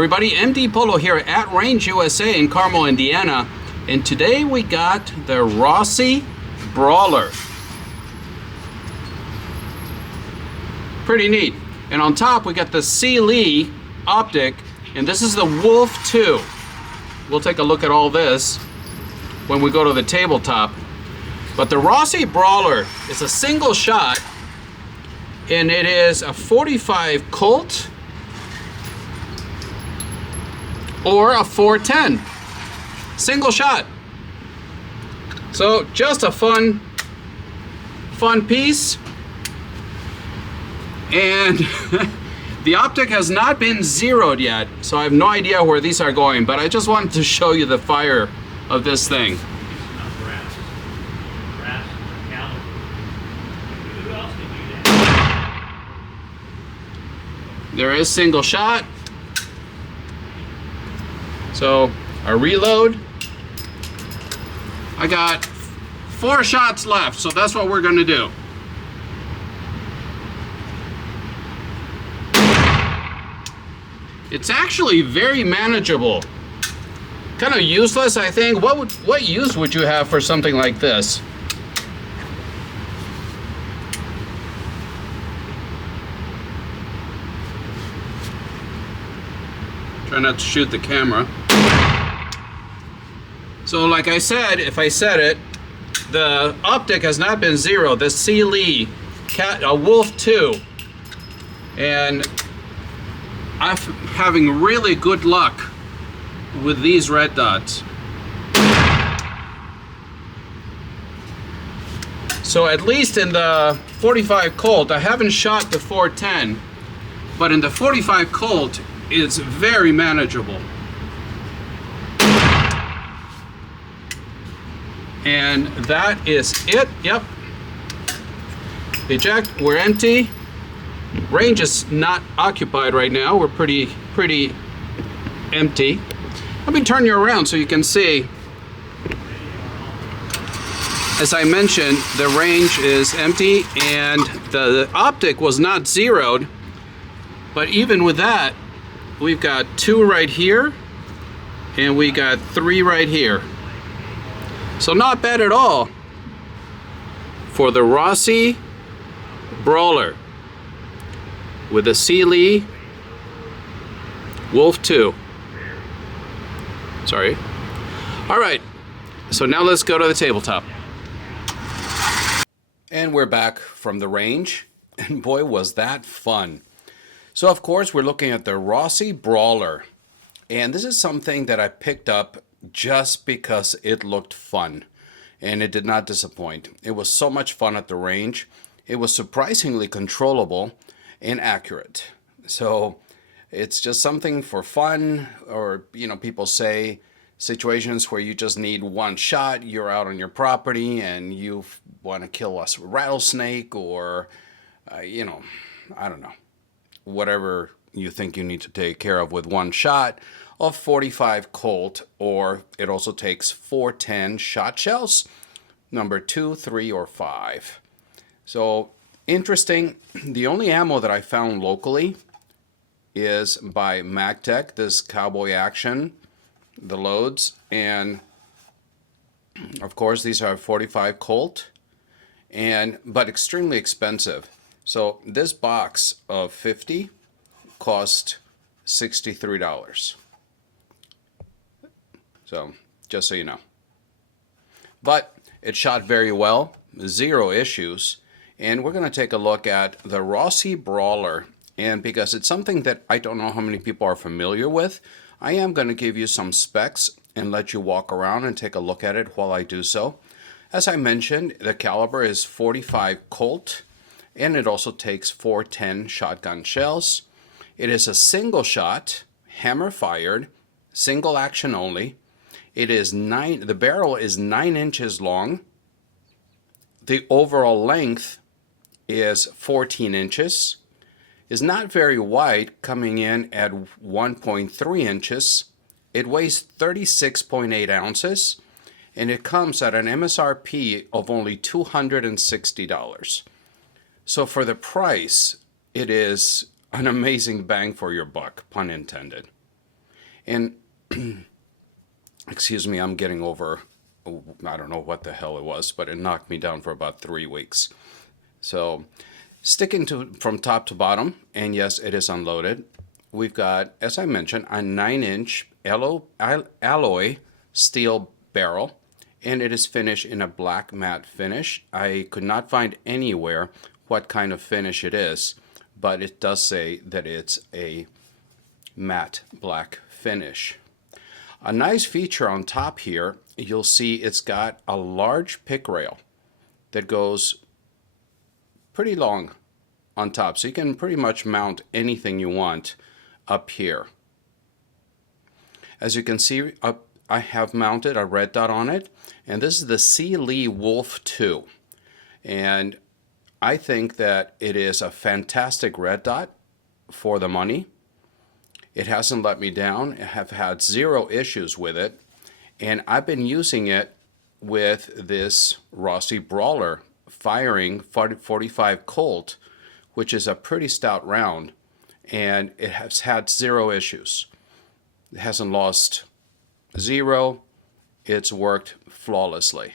everybody, MD Polo here at Range USA in Carmel, Indiana, and today we got the Rossi Brawler. Pretty neat. And on top we got the CyeLee optic, and this is the Wolf 2. We'll take a look at all this when we go to the tabletop. But the Rossi Brawler is a single shot, and it is a 45 Colt or a 410. Single shot. So just a fun piece. And the optic has not been zeroed yet, so I have no idea where these are going, but I just wanted to show you the fire of this thing. There is single shot. So a reload. I got 4 shots left, so that's what we're gonna do. It's actually very manageable. Kind of useless, I think. What use would you have for something like this? Try not to shoot the camera. So like I said, if I said it, the optic has not been zeroed. The CyeLee Wolf 2. And I'm having really good luck with these red dots. So at least in the 45 Colt, I haven't shot the 410, but in the 45 Colt, it's very manageable. And that is it. Yep. Eject. We're empty. Range is not occupied right now. We're pretty empty. Let me turn you around so you can see. As I mentioned, the range is empty and the optic was not zeroed. But even with that, we've got 2 right here and we got 3 right here. So not bad at all for the Rossi Brawler with the CyeLee Wolf 2. Sorry. All right, so now let's go to the tabletop. And we're back from the range, and boy was that fun. So of course we're looking at the Rossi Brawler, and this is something that I picked up just because it looked fun, and it did not disappoint. It was so much fun at the range. It was surprisingly controllable and accurate. So it's just something for fun, or people say situations where you just need one shot, you're out on your property and you want to kill a rattlesnake, or I don't know, whatever you think you need to take care of with one shot of 45 Colt, or it also takes 410 shot shells, number 2, 3, or 5. So interesting. The only ammo that I found locally is by MagTech, this Cowboy Action, the loads, and of course these are 45 Colt, but extremely expensive. So this box of 50 cost $63. So just so you know. But it shot very well, 0 issues. And we're going to take a look at the Rossi Brawler. And because it's something that I don't know how many people are familiar with, I am going to give you some specs and let you walk around and take a look at it while I do so. As I mentioned, the caliber is 45 Colt, and it also takes 410 shotgun shells. It is a single shot, hammer fired, single action only. The barrel is 9 inches long. The overall length is 14 inches. Is not very wide, coming in at 1.3 inches. It weighs 36.8 ounces, and it comes at an MSRP of only $260. So for the price, it is an amazing bang for your buck, pun intended. And excuse me, I'm getting over, I don't know what the hell it was, but it knocked me down for about 3 weeks. So sticking to from top to bottom, and yes, it is unloaded. We've got, as I mentioned, a 9-inch alloy steel barrel, and it is finished in a black matte finish. I could not find anywhere what kind of finish it is, but it does say that it's a matte black finish. A nice feature on top here, you'll see it's got a large pick rail that goes pretty long on top, so you can pretty much mount anything you want up here. As you can see, I have mounted a red dot on it, and this is the CyeLee Wolf 2. And I think that it is a fantastic red dot for the money. It hasn't let me down. I have had zero issues with it, and I've been using it with this Rossi Brawler firing 45 Colt, which is a pretty stout round, and it has had zero issues. It hasn't lost zero. It's worked flawlessly.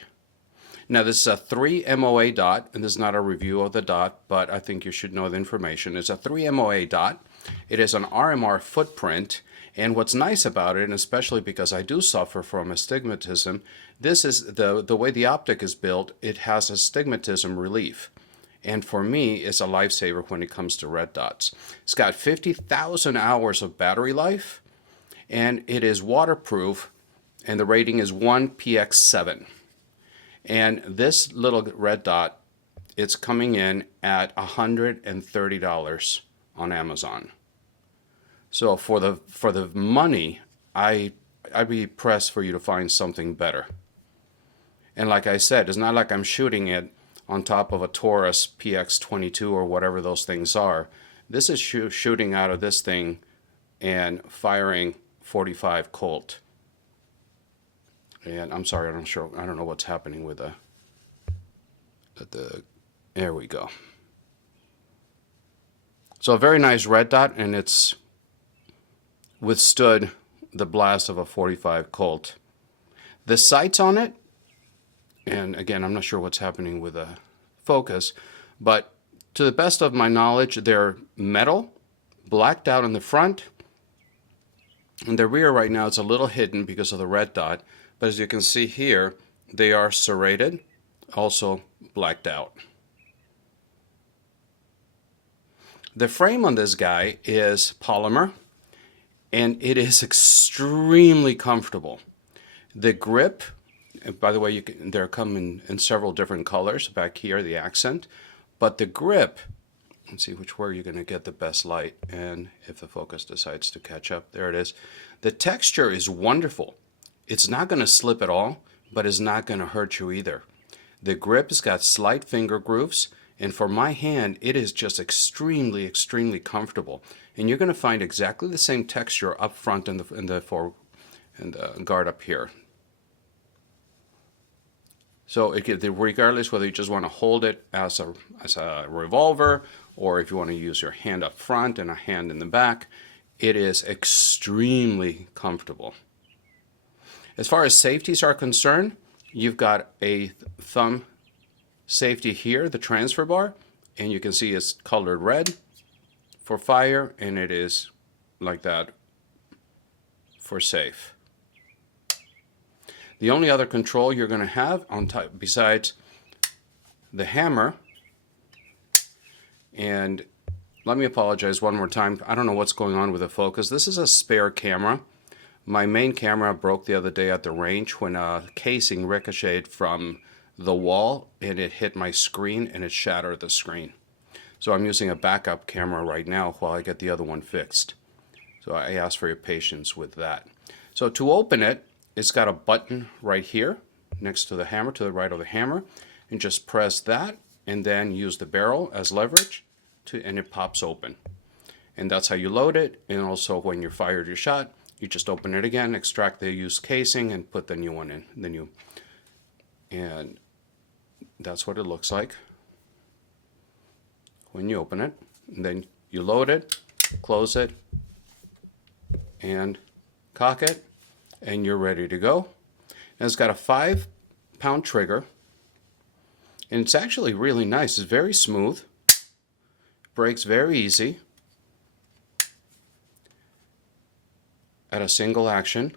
Now, this is a 3 MOA dot, and this is not a review of the dot, but I think you should know the information. It's a 3 MOA dot. It is an RMR footprint, and what's nice about it, and especially because I do suffer from astigmatism, this is the way the optic is built, it has astigmatism relief. And for me, it's a lifesaver when it comes to red dots. It's got 50,000 hours of battery life, and it is waterproof, and the rating is 1px7. And this little red dot, it's coming in at $130 on Amazon. So for the money, I'd be pressed for you to find something better. And like I said, it's not like I'm shooting it on top of a Taurus PX22 or whatever those things are. This is shooting out of this thing and firing 45 Colt. And I'm sorry, I don't know what's happening with there we go. So a very nice red dot, and it's withstood the blast of a 45 Colt. The sights on it, and again, I'm not sure what's happening with the focus, but to the best of my knowledge, they're metal, blacked out in the front. In the rear right now, it's a little hidden because of the red dot, but as you can see here, they are serrated, also blacked out. The frame on this guy is polymer, and it is extremely comfortable. The grip, by the way, they come in several different colors. Back here, the accent, but the grip, let's see which way you're going to get the best light, and if the focus decides to catch up, there it is. The texture is wonderful. It's not going to slip at all, but it's not going to hurt you either. The grip has got slight finger grooves, and for my hand, it is just extremely, extremely comfortable. And you're going to find exactly the same texture up front in the guard up here. So regardless whether you just want to hold it as a revolver, or if you want to use your hand up front and a hand in the back, it is extremely comfortable. As far as safeties are concerned, you've got a thumb safety here, the transfer bar, and you can see it's colored red for fire, and it is like that for safe. The only other control you're going to have on top, besides the hammer, and let me apologize one more time. I don't know what's going on with the focus. This is a spare camera. My main camera broke the other day at the range when a casing ricocheted from the wall and it hit my screen and it shattered the screen. So I'm using a backup camera right now while I get the other one fixed. So I ask for your patience with that. So to open it, it's got a button right here next to the hammer, to the right of the hammer, and just press that and then use the barrel as leverage and it pops open. And that's how you load it. And also when you fired your shot, you just open it again, extract the used casing, and put the new one in. And that's what it looks like when you open it. And then you load it, close it, and cock it, and you're ready to go. And it's got a 5-pound trigger, and it's actually really nice. It's very smooth, breaks very easy at a single action.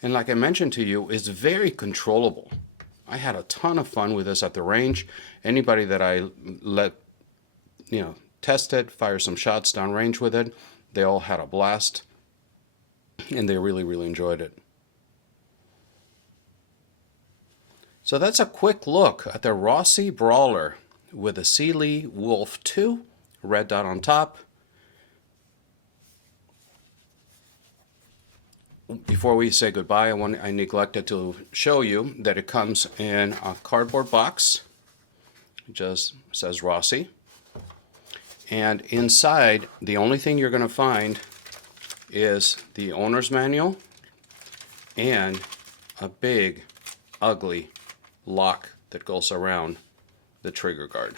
And like I mentioned to you, it's very controllable. I had a ton of fun with this at the range. Anybody that I let, test it, fire some shots downrange with it, they all had a blast, and they really, really enjoyed it. So that's a quick look at the Rossi Brawler with a CyeLee Wolf 2, red dot on top. Before we say goodbye, I neglected to show you that it comes in a cardboard box. It just says Rossi. And inside, the only thing you're going to find is the owner's manual and a big, ugly lock that goes around the trigger guard.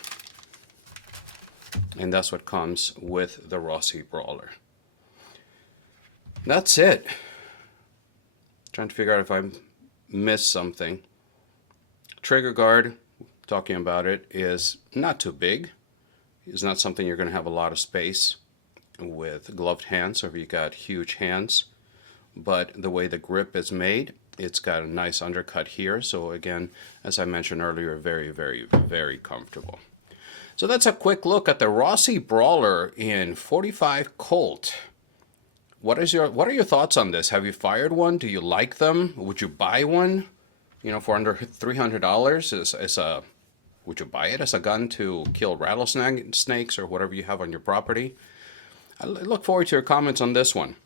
And that's what comes with the Rossi Brawler. That's it. Trying to figure out if I missed something. Trigger guard, talking about it, is not too big. It's not something you're going to have a lot of space with gloved hands or if you got huge hands. But the way the grip is made, it's got a nice undercut here. So again, as I mentioned earlier, very, very, very comfortable. So that's a quick look at the Rossi Brawler in .45 Colt. What are your thoughts on this? Have you fired one? Do you like them? Would you buy one? For under $300, would you buy it as a gun to kill rattlesnakes or whatever you have on your property? I look forward to your comments on this one.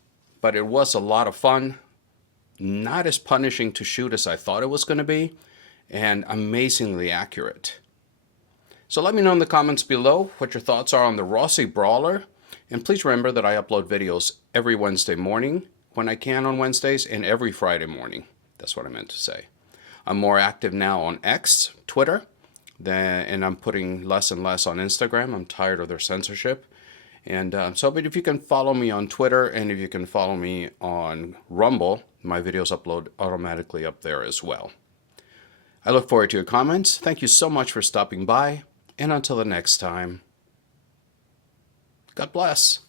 But it was a lot of fun. Not as punishing to shoot as I thought it was going to be, and amazingly accurate. So let me know in the comments below what your thoughts are on the Rossi Brawler. And please remember that I upload videos every Wednesday morning when I can on Wednesdays, and every Friday morning. That's what I meant to say. I'm more active now on X, Twitter, and I'm putting less and less on Instagram. I'm tired of their censorship. And but if you can follow me on Twitter and if you can follow me on Rumble, my videos upload automatically up there as well. I look forward to your comments. Thank you so much for stopping by. And until the next time, God bless.